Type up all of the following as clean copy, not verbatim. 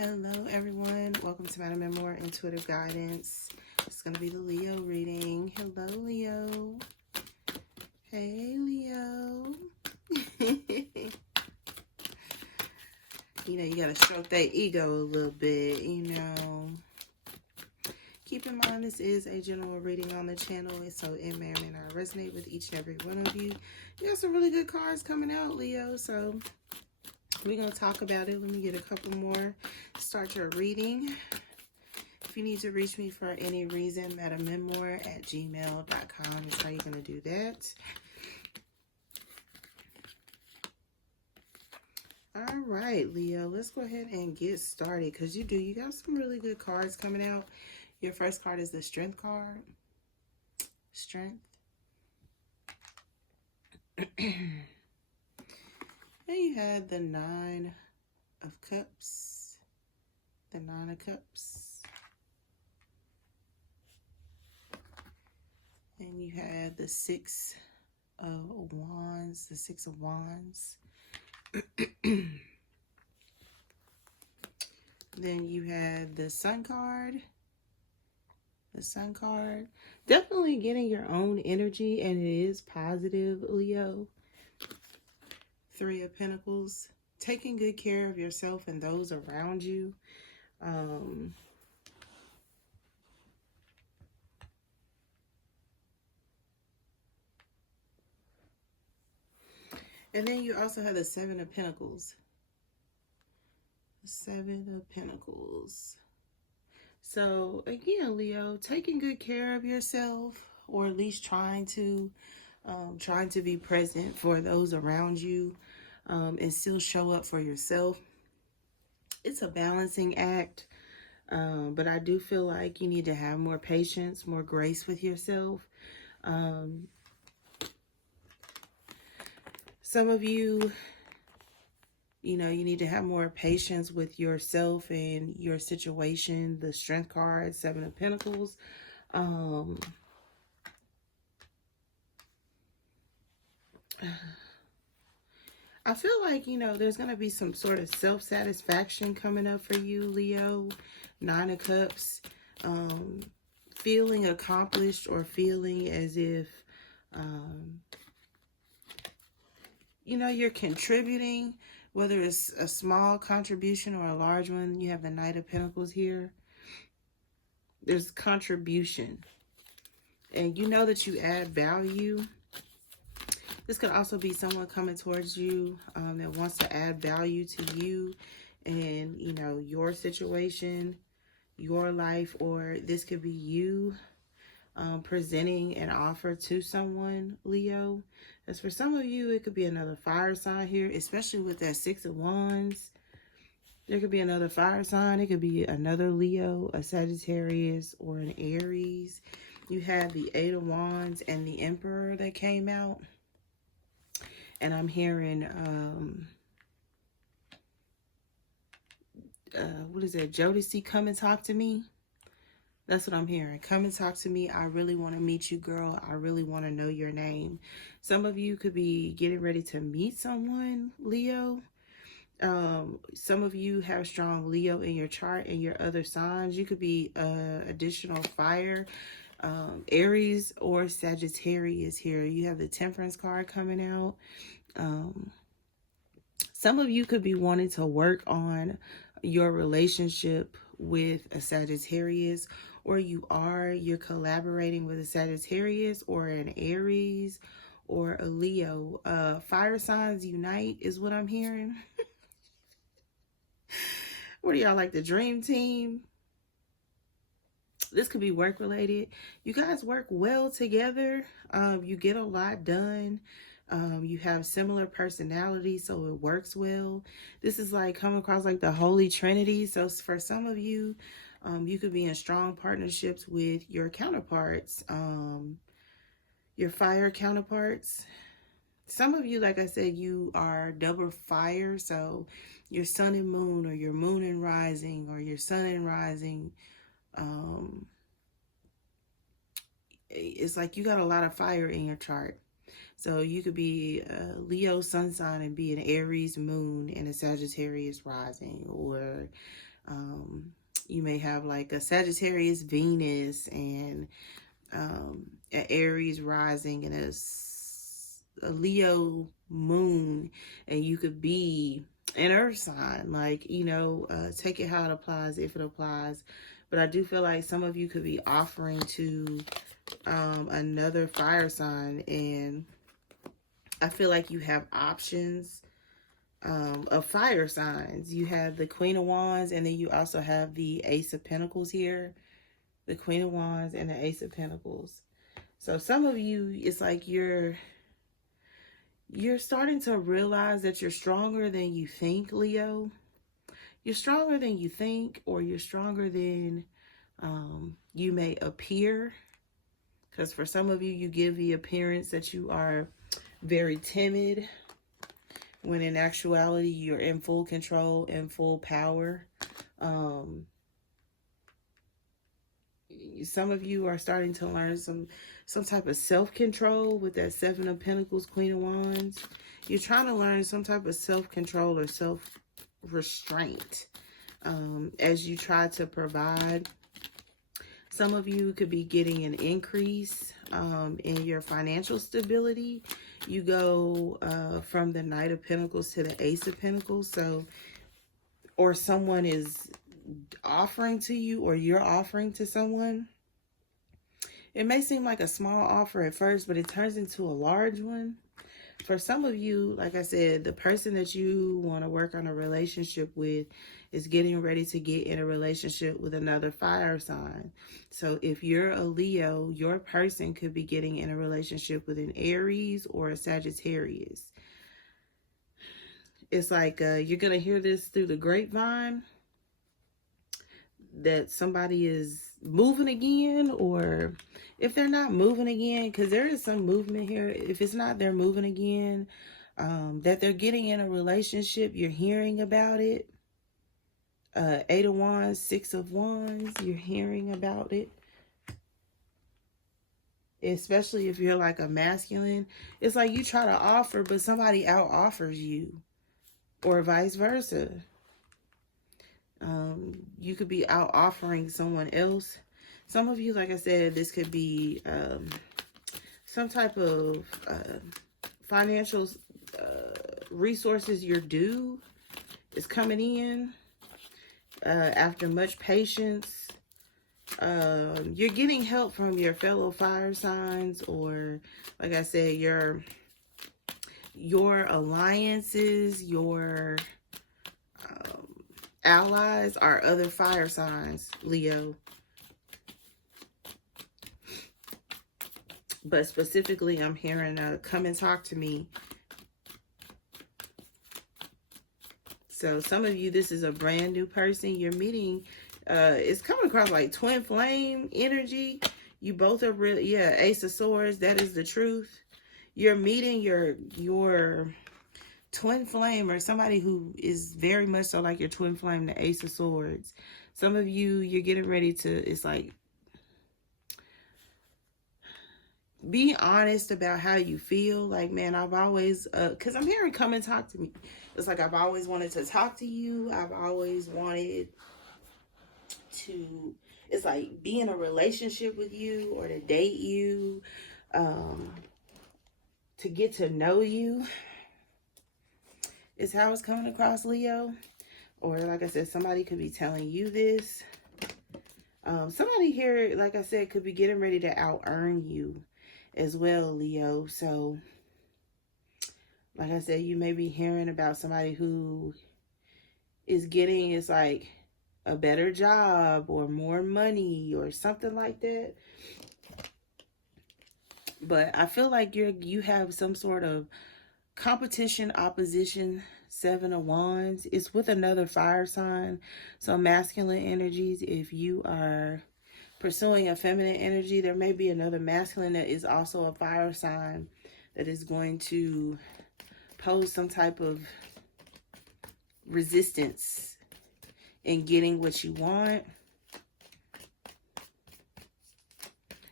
Hello everyone, welcome to MadamMemoir Intuitive Guidance. It's going to be the Leo reading. Hello Leo. Hey Leo. You got to stroke that ego a little bit, Keep in mind this is a general reading on the channel, so it may or may not resonate with each and every one of you. You got some really good cards coming out, Leo, so we're going to talk about it. Let me get a couple more. Start your reading. If you need to reach me for any reason, MadamMemoir@gmail.com is how you're going to do that. All right, Leo, let's go ahead and get started because you got some really good cards coming out. Your first card is the Strength card. Strength. And you had the Nine of Cups. The Nine of Cups. And you had the Six of Wands. The Six of Wands. Then you had the Sun card. The Sun card. Definitely getting your own energy, and it is positive, Leo. Three of Pentacles. Taking good care of yourself and those around you. And then you also have the Seven of Pentacles. The Seven of Pentacles. So again, Leo, taking good care of yourself, or at least trying to be present for those around you, and still show up for yourself. It's a balancing act, but I do feel like you need to have more patience, more grace with yourself. Some of you, you need to have more patience with yourself and your situation. The Strength card, Seven of Pentacles. I feel like, there's going to be some sort of self-satisfaction coming up for you, Leo. Nine of Cups. Feeling accomplished, or feeling as if, you're contributing, whether it's a small contribution or a large one. You have the Knight of Pentacles here. There's contribution. And you know that you add value. This could also be someone coming towards you that wants to add value to you and, your situation, your life, or this could be you presenting an offer to someone, Leo. As for some of you, it could be another fire sign here, especially with that Six of Wands. There could be another fire sign. It could be another Leo, a Sagittarius, or an Aries. You have the Eight of Wands and the Emperor that came out. And I'm hearing, what is that? Jodeci, come and talk to me. That's what I'm hearing. Come and talk to me. I really want to meet you, girl. I really want to know your name. Some of you could be getting ready to meet someone, Leo. Some of you have strong Leo in your chart and your other signs. You could be additional fire, Aries or Sagittarius here. You have the Temperance card coming out. Some of you could be wanting to work on your relationship with a Sagittarius, or you're collaborating with a Sagittarius or an Aries or a Leo. Fire signs unite is what I'm hearing. What are y'all, like the dream team? This could be work related. You guys work well together. You get a lot done. You have similar personalities, so it works well. This is like coming across like the Holy Trinity. So for some of you, you could be in strong partnerships with your counterparts, your fire counterparts. Some of you, like I said, you are double fire. So your sun and moon, or your moon and rising, or your sun and rising, it's like you got a lot of fire in your chart. So you could be a Leo sun sign and be an Aries moon and a Sagittarius rising, or You may have like a Sagittarius Venus and an Aries rising and a Leo moon, and you could be an earth sign, like, take it how it applies, if it applies. But I do feel like some of you could be offering to another fire sign, and I feel like you have options of fire signs. You have the Queen of Wands, and then you also have the Ace of Pentacles here. The Queen of Wands and the Ace of Pentacles. So some of you, it's like you're starting to realize that you're stronger than you think, Leo. You're stronger than you think, or you're stronger than you may appear. Because for some of you, you give the appearance that you are very timid, when in actuality, you're in full control and full power. Some of you are starting to learn some type of self-control with that Seven of Pentacles, Queen of Wands. You're trying to learn some type of self-control or self-restraint as you try to provide. Some of you could be getting an increase in your financial stability. You go from the Knight of Pentacles to the Ace of Pentacles. So, or someone is offering to you, or you're offering to someone. It may seem like a small offer at first, but it turns into a large one. For some of you, like I said, the person that you want to work on a relationship with is getting ready to get in a relationship with another fire sign. So if you're a Leo, your person could be getting in a relationship with an Aries or a Sagittarius. It's like you're going to hear this through the grapevine, that somebody is moving again, or if they're not moving again, because there is some movement here. If it's not they're moving again, that they're getting in a relationship, you're hearing about it. Eight of Wands, Six of Wands, you're hearing about it. Especially if you're like a masculine. It's like you try to offer, but somebody out offers you, or vice versa. You could be out offering someone else. Some of you, like I said, this could be some type of financial resources you're due is coming in after much patience. You're getting help from your fellow fire signs, or like I said, your alliances, your allies are other fire signs, Leo. But specifically, I'm hearing come and talk to me. So some of you, this is a brand new person you're meeting. It's coming across like twin flame energy. You both are really, yeah, Ace of Swords. That is the truth. You're meeting your twin flame, or somebody who is very much so like your twin flame, the Ace of Swords. Some of you, you're getting ready to, it's like, be honest about how you feel. Like, man, I've always, because I'm hearing come and talk to me. It's like, I've always wanted to talk to you. I've always wanted to, it's like, be in a relationship with you, or to date you, to get to know you. Is how it's coming across, Leo. Or like I said, somebody could be telling you this. Somebody here, like I said, could be getting ready to out-earn you as well, Leo. So, like I said, you may be hearing about somebody who is getting, it's like, a better job or more money or something like that. But I feel like you have some sort of competition, opposition. Seven of Wands. It's with another fire sign. So masculine energies. If you are pursuing a feminine energy, there may be another masculine that is also a fire sign that is going to pose some type of resistance in getting what you want.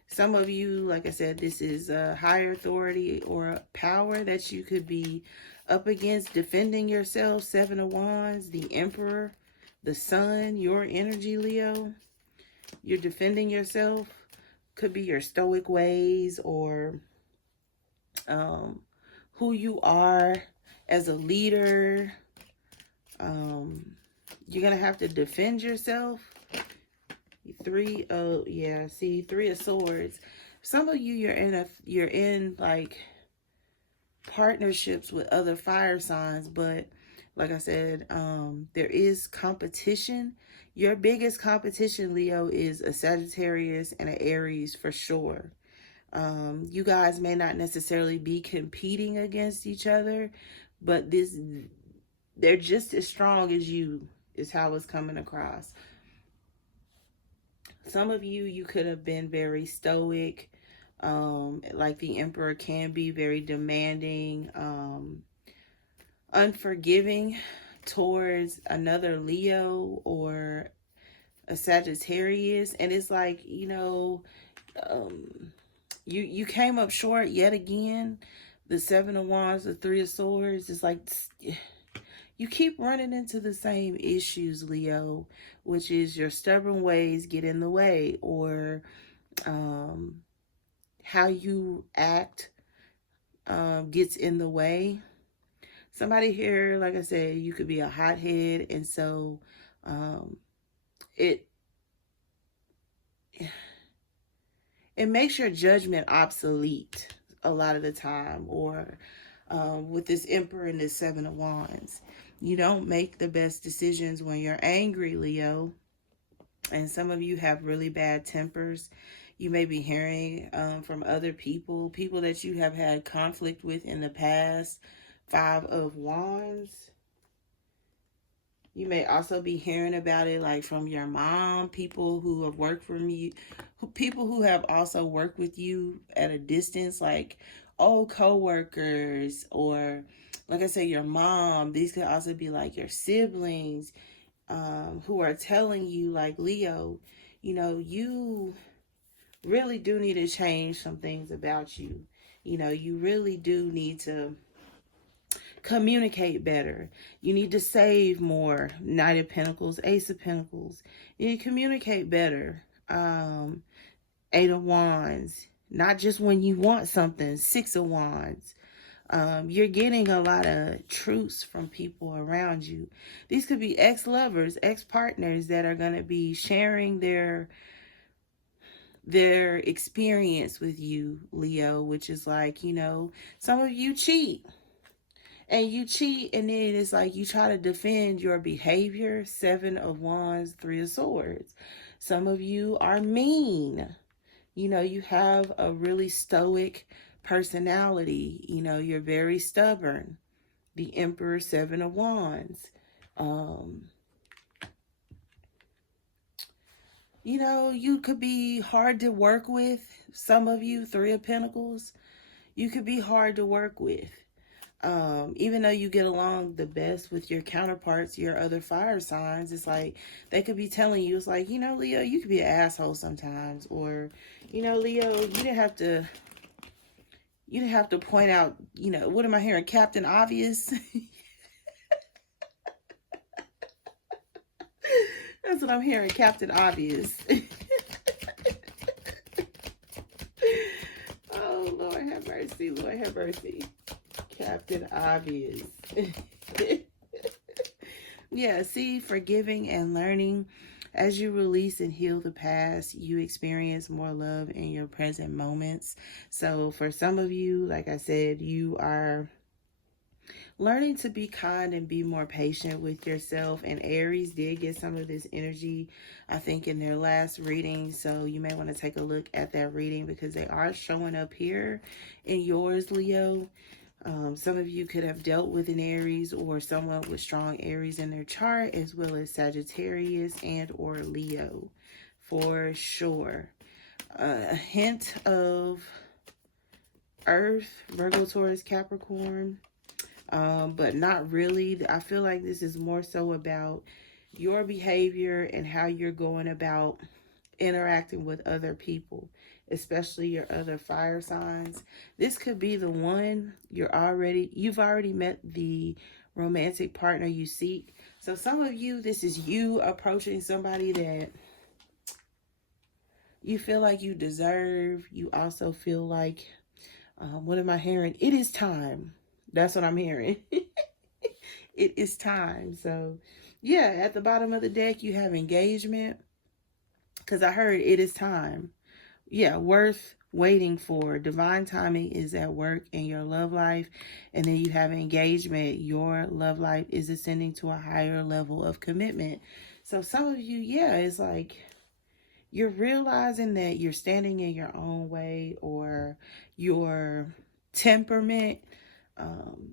Some of you, like I said, this is a higher authority or power that you could be up against, defending yourself. Seven of Wands, the Emperor, the sun, your energy, Leo. You're defending yourself. Could be your stoic ways, or who you are as a leader. You're going to have to defend yourself. Three of Swords. Some of you, you're in like partnerships with other fire signs, but like I said, there is competition. Your biggest competition, Leo, is a Sagittarius and an Aries for sure. You guys may not necessarily be competing against each other, but they're just as strong as you, is how it's coming across. Some of you could have been very stoic, like the Emperor can be, very demanding, unforgiving towards another Leo or a Sagittarius. And it's like, you came up short yet again. The Seven of Wands, the Three of Swords. It's like you keep running into the same issues, Leo, which is your stubborn ways get in the way, or how you act gets in the way. Somebody here, like I said, you could be a hothead, and so it makes your judgment obsolete a lot of the time. Or with this Emperor and this Seven of Wands, you don't make the best decisions when you're angry, Leo. And some of you have really bad tempers. You may be hearing from other people that you have had conflict with in the past. Five of Wands. You may also be hearing about it like from your mom, people who have worked for you, people who have also worked with you at a distance, like old co-workers, or like I said, your mom. These could also be like your siblings who are telling you, like, Leo, you really do need to change some things about you. You really do need to communicate better. You need to save more. Knight of Pentacles, Ace of Pentacles. You need to communicate better. Eight of Wands. Not just when you want something. Six of Wands. You're getting a lot of truths from people around you. These could be ex-lovers, ex-partners that are going to be sharing their experience with you, Leo, which is like, some of you cheat. And you cheat, and then it's like you try to defend your behavior. Seven of Wands, Three of Swords. Some of you are mean. You have a really stoic personality. You're very stubborn. The Emperor, Seven of Wands. You could be hard to work with. Some of you, Three of Pentacles. You could be hard to work with. Even though you get along the best with your counterparts, your other fire signs, it's like they could be telling you, it's like, Leo, you could be an asshole sometimes. Or, Leo, you didn't have to point out, what am I hearing? Captain Obvious. That's what I'm hearing, Captain Obvious. Oh, Lord have mercy, Lord have mercy. Captain Obvious. Yeah, see, forgiving and learning. As you release and heal the past, you experience more love in your present moments. So for some of you, like I said, you are learning to be kind and be more patient with yourself. And Aries did get some of this energy, I think, in their last reading. So you may want to take a look at that reading because they are showing up here in yours, Leo. Some of you could have dealt with an Aries or someone with strong Aries in their chart, as well as Sagittarius and or Leo, for sure. A hint of Earth, Virgo, Taurus, Capricorn, but not really. I feel like this is more so about your behavior and how you're going about interacting with other people, especially your other fire signs. This could be the one you've already met the romantic partner you seek. So some of you, this is you approaching somebody that you feel like you deserve. You also feel like, what am I hearing? It is time. That's what I'm hearing. It is time. So, yeah, at the bottom of the deck, you have engagement. Because I heard it is time. Yeah, worth waiting for. Divine timing is at work in your love life. And then you have engagement. Your love life is ascending to a higher level of commitment. So some of you, yeah, it's like you're realizing that you're standing in your own way, or your temperament, um,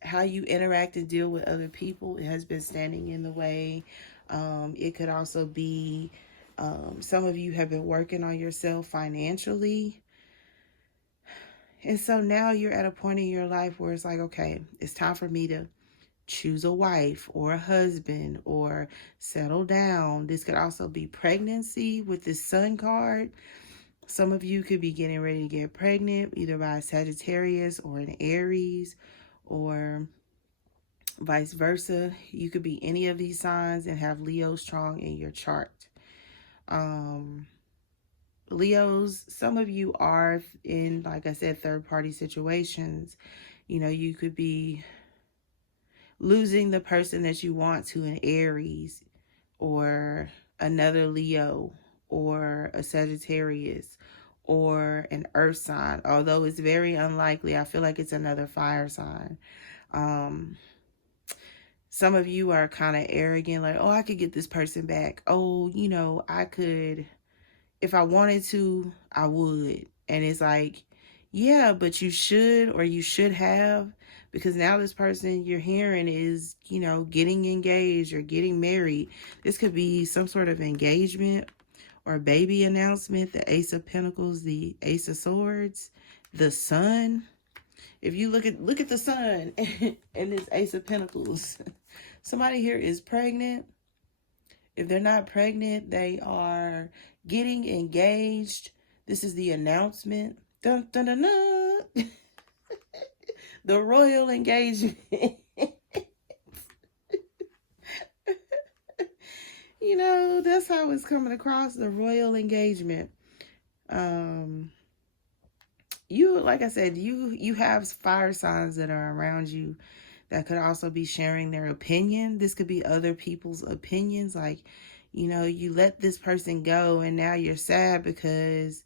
how you interact and deal with other people, it has been standing in the way. It could also be some of you have been working on yourself financially. And so now you're at a point in your life where it's like, okay, it's time for me to choose a wife or a husband or settle down. This could also be pregnancy with the Sun card. Some of you could be getting ready to get pregnant either by a Sagittarius or an Aries, or vice versa. You could be any of these signs and have Leo strong in your chart. Leos, some of you are in, like I said, third party situations. You could be losing the person that you want to an Aries, or another Leo, or a Sagittarius, or an earth sign. Although it's very unlikely, I feel like it's another fire sign. Some of you are kind of arrogant, like, oh, I could get this person back. Oh, I could, if I wanted to, I would. And it's like, yeah, but you should, or you should have, because now this person you're hearing is, getting engaged or getting married. This could be some sort of engagement or baby announcement. The Ace of Pentacles, the Ace of Swords, the Sun. If you look at the Sun and this Ace of Pentacles, somebody here is pregnant. If they're not pregnant, they are getting engaged. This is the announcement. Dun, dun, dun, dun. The royal engagement. That's how it's coming across, the royal engagement. Like I said, you have fire signs that are around you that could also be sharing their opinion. This could be other people's opinions. Like, you let this person go and now you're sad because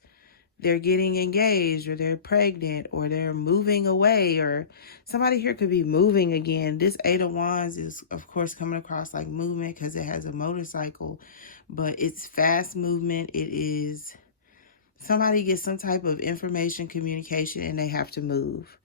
they're getting engaged, or they're pregnant, or they're moving away, or somebody here could be moving again. This Eight of Wands is, of course, coming across like movement because it has a motorcycle, but it's fast movement. It is somebody gets some type of information communication and they have to move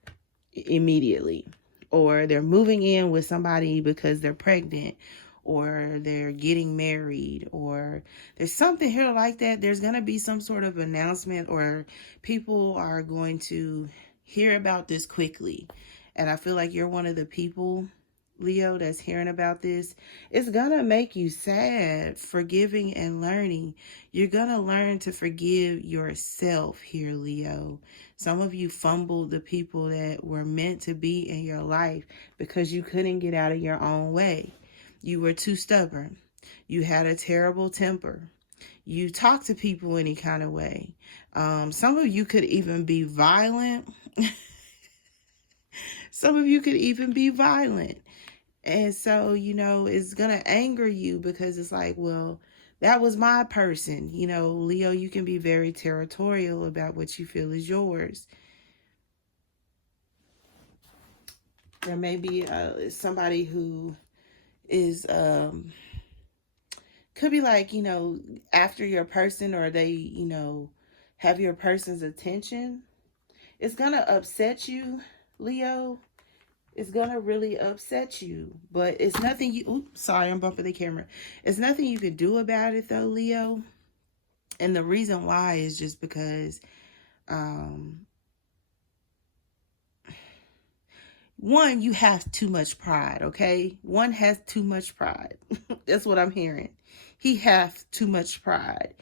immediately, or they're moving in with somebody because they're pregnant, or they're getting married, or there's something here like that. There's going to be some sort of announcement, or people are going to hear about this quickly. And I feel like you're one of the people, Leo, that's hearing about this. It's going to make you sad. Forgiving and learning. You're going to learn to forgive yourself here, Leo. Some of you fumbled the people that were meant to be in your life because you couldn't get out of your own way. You were too stubborn. You had a terrible temper. You talk to people any kind of way. Some of you could even be violent. Some of you could even be violent. And so, it's going to anger you because it's like, well, that was my person. Leo, you can be very territorial about what you feel is yours. There may be somebody who is, could be like, after your person, or they, have your person's attention. It's going to upset you, Leo. It's going to really upset you, but it's nothing sorry, I'm bumping the camera. It's nothing you can do about it though, Leo. And the reason why is just because, one, you have too much pride, okay? One has too much pride. That's what I'm hearing. He has too much pride,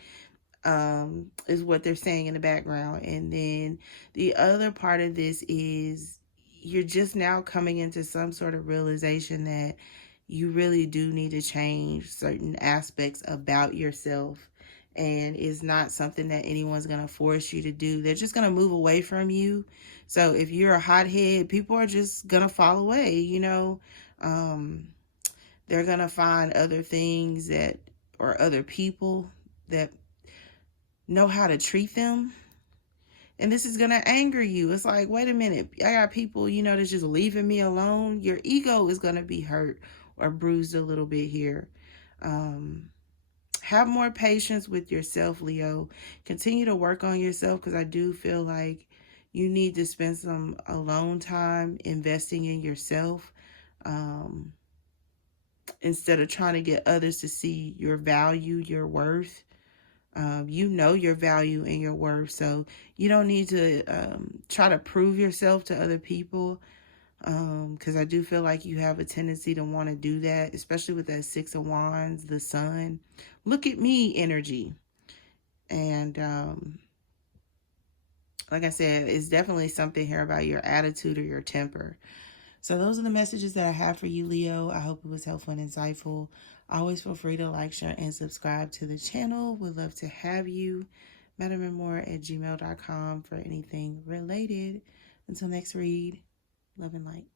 is what they're saying in the background. And then the other part of this is you're just now coming into some sort of realization that, you really do need to change certain aspects about yourself. And it's not something that anyone's going to force you to do. They're just going to move away from you. So if you're a hothead, people are just going to fall away, you know. They're going to find other things that, or other people that know how to treat them. And this is going to anger you. It's like, wait a minute, I got people, you know, that's just leaving me alone. Your ego is going to be hurt or bruised a little bit here. Have more patience with yourself, Leo. Continue to work on yourself, because I do feel like you need to spend some alone time investing in yourself, instead of trying to get others to see your value, your worth. You know your value and your worth, so you don't need to try to prove yourself to other people, because I do feel like you have a tendency to want to do that, especially with that Six of Wands, the Sun. Look at me energy. And like I said, it's definitely something here about your attitude or your temper. So those are the messages that I have for you, Leo. I hope it was helpful and insightful. Always feel free to like, share, and subscribe to the channel. Would love to have you. MadamMemoir@gmail.com for anything related. Until next read, love and light.